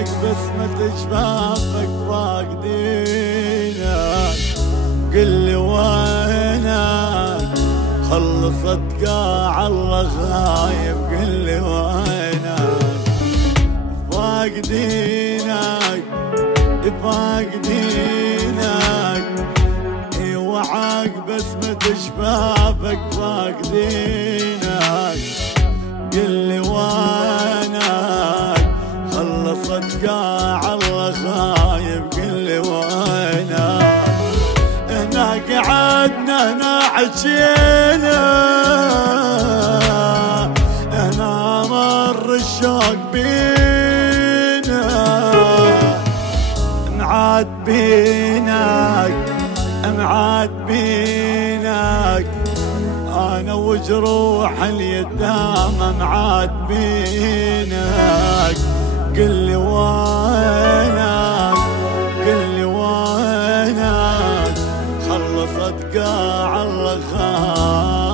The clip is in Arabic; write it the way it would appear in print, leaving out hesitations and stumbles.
وياك بسمة شفافك فاقدينك، قلي وينك خلصت قاع الله غايب، قلي وينك فاقدينك فاقدينك، اي وعاك بسمة شفافك فاقدينك، قلي وينك خلصت قاع الله خايب، قلي وينك هنا قعدنا هنا عشينا، هنا مر الشوق بينا، معاد بينك معاد بينك، انا وجروح اليتامى معاد بينك، قلي وينك قلي وينك خلصت قاع الله خايب.